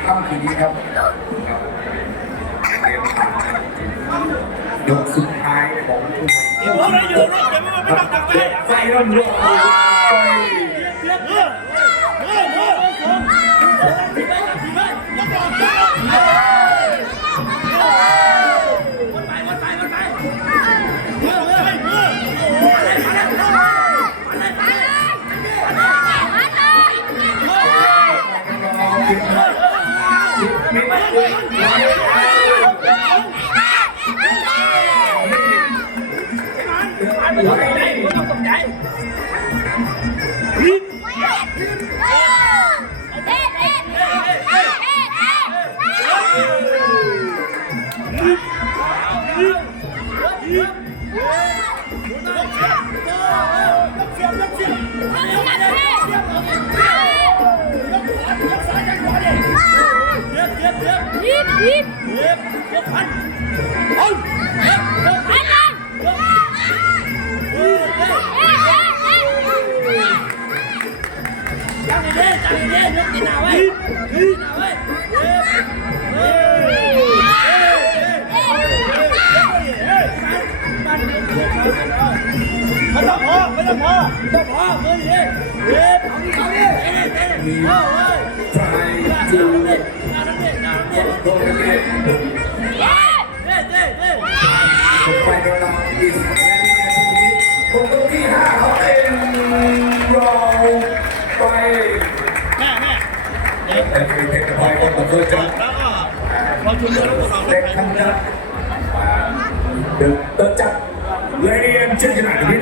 ค่ำคืนนี้ครับยกสุดท้ายของทุกเดี๋ยวเราอยู่รถเดี๋ยวมันไม่ต้องทำไปไฟร้อนร้อนไฟเดี๋ยวเลยวเฮ้ เดี๋ยวเดี๋ยวพันเฮ้ยเดี๋ยวเลยวเดี๋ยวเดี๋ยวจังเลยจังเลยยกตีนเอาไว้ตีนเอาไว้เฮ้ยเฮ้ยไม่ต้องพอไม่ต้องพอต้องพอเฮ้ยเฮ้ยเฮ้ยเอาดิเอาดิเฮ้ยเฮ้ยเฮ้ยไฟอย่าจูทำเด็กอย่าทำเด็กอย่าทำเด็กโดนเด็กเฮ้ย เฮ้ยเฮ้ยไฟโดนเราอีกผมตรงที่ห้าเขาเป็นรองไฟแม่แม่แต่คือเทคไฟก็ต้องช่วยจับแล้วก็เราจุดเรือแล้วพวกเราเด็กทำจับเดินจับ Ladies and gentlemen วิ